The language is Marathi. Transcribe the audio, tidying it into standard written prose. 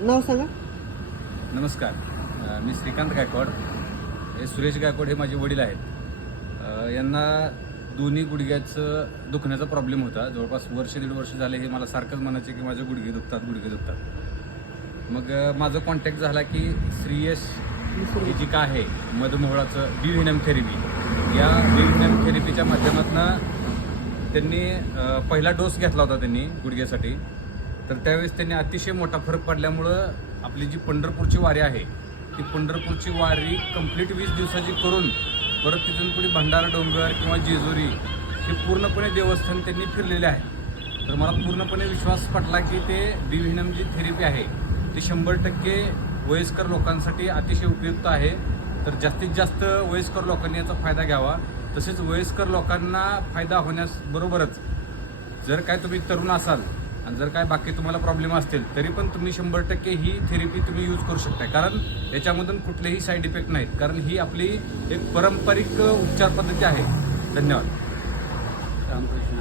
नाव सांगा. नमस्कार. मी श्रीकांत गायकवाड. हे सुरेश गायकवाड हे माझे वडील आहेत. यांना दोन्ही गुडघ्याचं दुखण्याचा प्रॉब्लेम होता. जवळपास वर्ष दीड वर्ष झाले हे मला सारखंच म्हणायचे की माझे गुडघे दुखतात. मग माझा कॉन्टॅक्ट झाला की श्रीयश ही जी काय आहे मधुमेहाचं BVNM थेरपी, या BVNM थेरपीच्या माध्यमातून त्यांनी पहिला डोस घेतला होता त्यांनी गुडघ्यासाठी. तर त्यावेळेस त्यांनी अतिशय मोठा फरक पडल्यामुळं आपली जी पंढरपूरची वारी आहे ती पंढरपूरची वारी कंप्लीट 20 दिवसाची करून परत तिथून पुढे भंडारा डोंगर किंवा जेजुरी हे पूर्णपणे देवस्थान त्यांनी फिरलेले आहे. तर मला पूर्णपणे विश्वास पटला की ते BVNM जी थेरपी आहे ती 100% वयस्कर लोकांसाठी अतिशय उपयुक्त आहे. तर जास्तीत जास्त वयस्कर लोकांनी याचा फायदा घ्यावा. तसेच वयस्कर लोकांना फायदा होण्याबरोबरच जर काय तुम्ही तरुण असाल आणि जर काय बाकी तुम्हाला प्रॉब्लेम असतील तरी पण तुम्ही 100% ही थेरपी तुम्ही यूज करू शकता. कारण याच्यामधून कुठलेही साईड इफेक्ट नाहीत. कारण ही आपली एक पारंपरिक उपचार पद्धती आहे. धन्यवाद. रामकृष्ण.